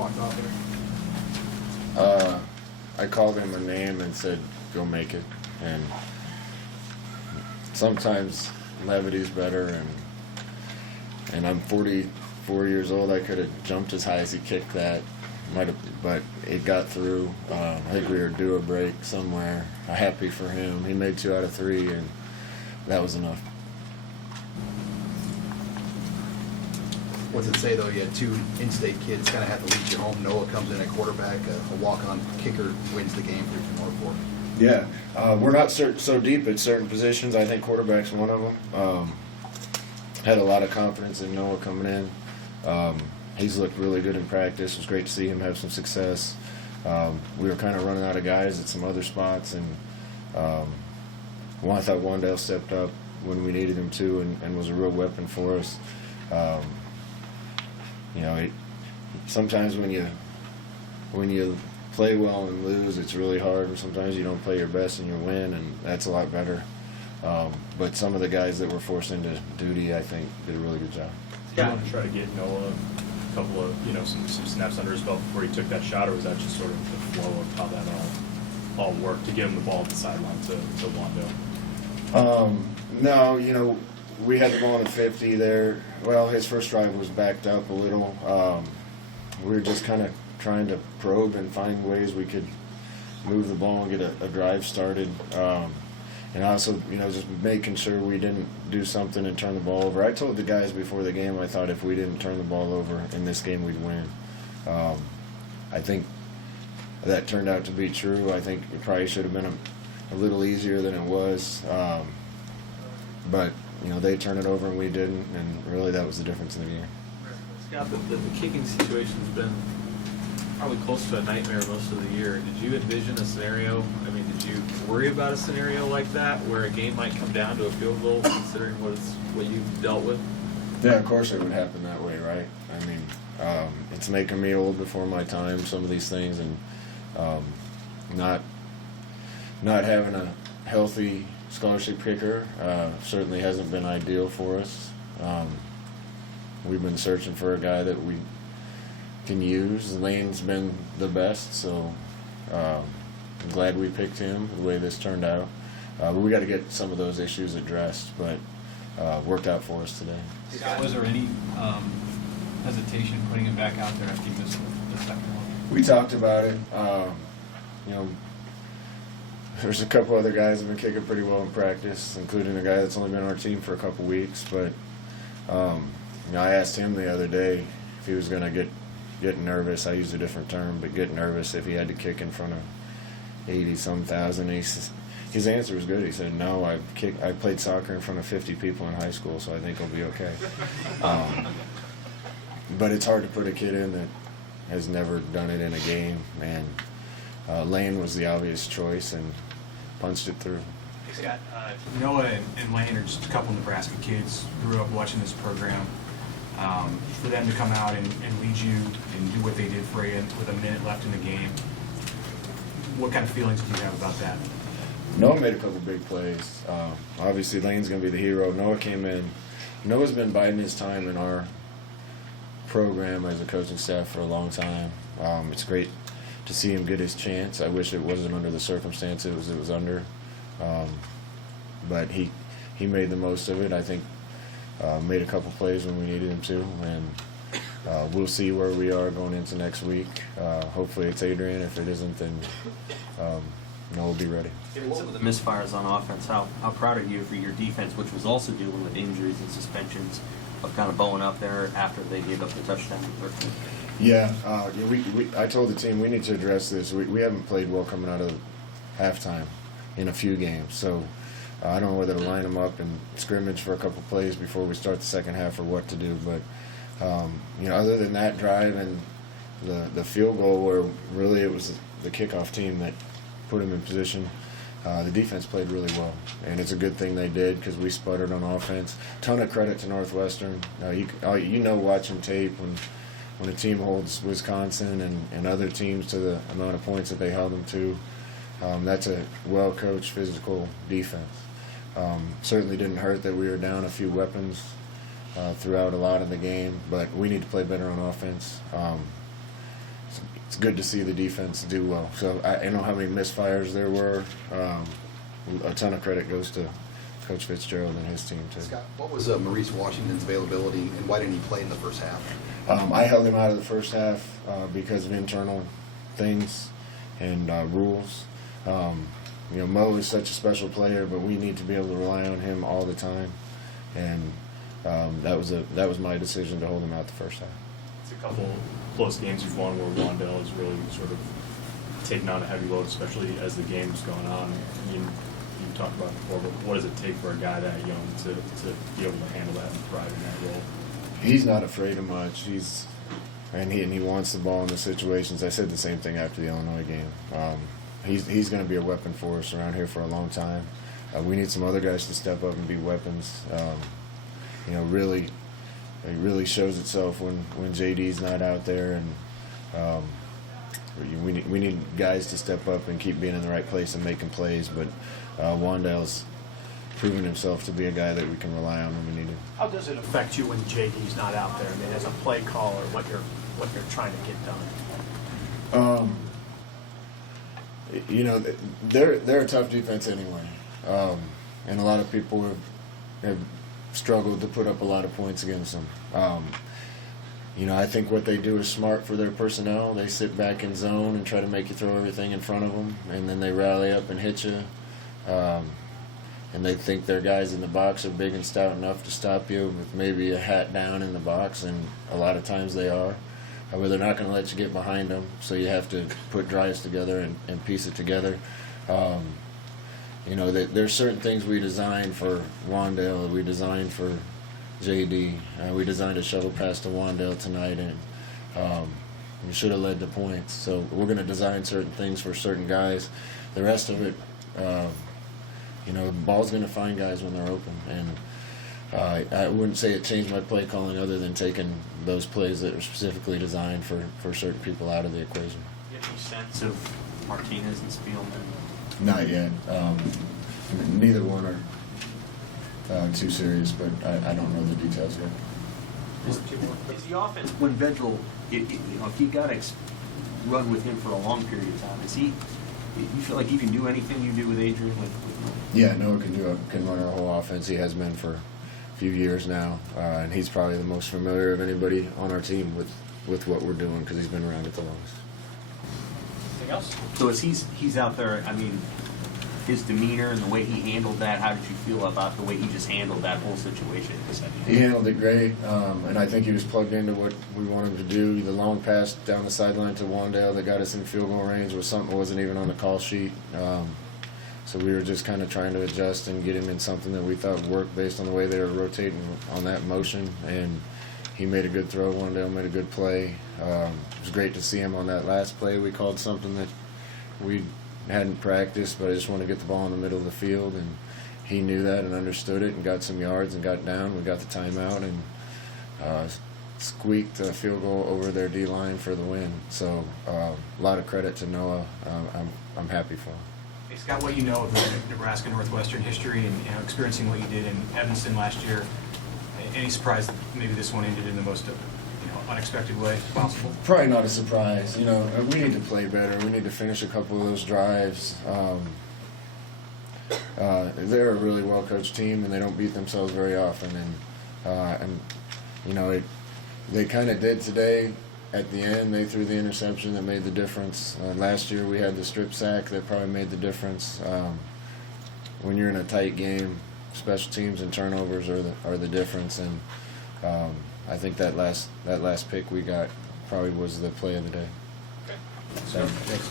walked out there? I called him a name and said, "Go make it." And sometimes levity's better, and I'm 44 years old. I could have jumped as high as he kicked that, but it got through. I think we were due a break somewhere. I'm happy for him. He made 2 out of 3, and that was enough. What's it say, though? You had 2 in-state kids kind of have to lead you home. Noah comes in at quarterback. A walk-on kicker wins the game for Norfolk. Yeah, we're not so deep at certain positions. I think quarterback's one of them. Had a lot of confidence in Noah coming in. He's looked really good in practice. It was great to see him have some success. We were kind of running out of guys at some other spots, and I thought Wandale stepped up when we needed him to, and was a real weapon for us. Sometimes when you play well and lose, it's really hard, and sometimes you don't play your best and you win, and that's a lot better. But some of the guys that were forced into duty, I think, did a really good job. Did you want to try to get Noah a couple of, some snaps under his belt before he took that shot, or was that just sort of the flow of how that all worked to get him the ball at the sideline to Wando? No, we had the ball in the 50 there. Well, his first drive was backed up a little. We were just kind of trying to probe and find ways we could move the ball and get a drive started. And also, just making sure we didn't do something and turn the ball over. I told the guys before the game I thought if we didn't turn the ball over in this game, we'd win. I think that turned out to be true. I think it probably should have been a little easier than it was. But, they turned it over and we didn't, and really that was the difference in the game. Scott, the kicking situation's been probably close to a nightmare most of the year. Did you envision a scenario, did you worry about a scenario like that where a game might come down to a field goal considering what you've dealt with? Yeah, of course it would happen that way, right? It's making me old before my time, some of these things, and not having a healthy scholarship kicker certainly hasn't been ideal for us. We've been searching for a guy that we can use. Lane's been the best, so I'm glad we picked him the way this turned out. But we got to get some of those issues addressed, but worked out for us today. Was there any hesitation putting him back out there after he missed the second one? We talked about it. There's a couple other guys that have been kicking pretty well in practice, including a guy that's only been on our team for a couple weeks. But I asked him the other day if he was going to get nervous. I used a different term, but get nervous if he had to kick in front of 80-some thousand. His answer was good. He said, "No, I played soccer in front of 50 people in high school, so I think I'll be okay." But it's hard to put a kid in that has never done it in a game, and Lane was the obvious choice and punched it through. Hey, Scott, Noah and Lane are just a couple Nebraska kids, grew up watching this program. For them to come out and lead you and do what they did for you with a minute left in the game, what kind of feelings do you have about that? Noah made a couple big plays. Obviously, Lane's going to be the hero. Noah came in. Noah's been biding his time in our program as a coaching staff for a long time. It's great to see him get his chance. I wish it wasn't under the circumstances it was under. But he made the most of it. I think made a couple plays when we needed him to, and we'll see where we are going into next week. Hopefully it's Adrian. If it isn't, then we'll be ready. Given some of the misfires on offense, how proud are you for your defense, which was also dealing with injuries and suspensions, of kind of bowing up there after they gave up the touchdown in 13? Yeah, I told the team we need to address this. We haven't played well coming out of halftime in a few games, so I don't know whether to line them up and scrimmage for a couple plays before we start the second half or what to do. But other than that drive and the field goal, where really it was the kickoff team that put him in position, the defense played really well, and it's a good thing they did because we sputtered on offense. Ton of credit to Northwestern. Watching tape when a team holds Wisconsin and other teams to the amount of points that they held them to, that's a well-coached, physical defense. Certainly didn't hurt that we were down a few weapons throughout a lot of the game, but we need to play better on offense. it's good to see the defense do well. So I know how many misfires there were. A ton of credit goes to Coach Fitzgerald and his team too. Scott, what was Maurice Washington's availability, and why didn't he play in the first half? I held him out of the first half because of internal things and rules. Mo is such a special player, but we need to be able to rely on him all the time, and that was my decision to hold him out the first half. It's a couple close games you've won where Wandale has really sort of taken on a heavy load, especially as the game's gone on. I mean, you talked about it before, but what does it take for a guy that young to be able to handle that and thrive in that role? He's not afraid of much. And he wants the ball in the situations. I said the same thing after the Illinois game. He's going to be a weapon for us around here for a long time. We need some other guys to step up and be weapons. Really, it really shows itself when JD's not out there, and we need guys to step up and keep being in the right place and making plays. But Wandale's proven himself to be a guy that we can rely on when we need him. How does it affect you when JD's not out there? I mean, as a play caller, what you're trying to get done? They're a tough defense anyway, and a lot of people have struggled to put up a lot of points against them. I think what they do is smart for their personnel. They sit back in zone and try to make you throw everything in front of them, and then they rally up and hit you. And they think their guys in the box are big and stout enough to stop you with maybe a hat down in the box, and a lot of times they are. Where they're not going to let you get behind them, so you have to put drives together and piece it together. There's certain things we designed for Wandale, we designed for JD. We designed a shuttle pass to Wandale tonight, and we should have led to points. So we're going to design certain things for certain guys. The rest of it, the ball's going to find guys when they're open, and I wouldn't say it changed my play calling other than taking those plays that are specifically designed for certain people out of the equation. Do you have any sense of Martinez and Spielman? Not yet. Neither one are too serious, but I don't know the details yet. Is the offense, when Vedral, if you got to run with him for a long period of time, you feel like he can do anything you do with Adrian? Yeah, Noah can run our whole offense. He has been for few years now, and he's probably the most familiar of anybody on our team with what we're doing because he's been around it the longest. Anything else? So as he's out there, I mean, his demeanor and the way he handled that, how did you feel about the way he just handled that whole situation? He handled it great, and I think he was plugged into what we wanted him to do. The long pass down the sideline to Wandale that got us in field goal range was something that wasn't even on the call sheet. So we were just kind of trying to adjust and get him in something that we thought worked based on the way they were rotating on that motion. And he made a good throw. Wandale made a good play. It was great to see him on that last play. We called something that we hadn't practiced, but I just wanted to get the ball in the middle of the field. And he knew that and understood it and got some yards and got down. We got the timeout and squeaked a field goal over their D-line for the win. So a lot of credit to Noah. I'm happy for him. Hey, Scott, what you know of Nebraska Northwestern history and experiencing what you did in Evanston last year, any surprise that maybe this one ended in the most unexpected way possible? Probably not a surprise. We need to play better. We need to finish a couple of those drives. They're a really well-coached team, and they don't beat themselves very often. They kind of did today. At the end, they threw the interception that made the difference. Last year, we had the strip sack that probably made the difference. When you're in a tight game, special teams and turnovers are the difference. And I think that last pick we got probably was the play of the day. Okay. So, thanks.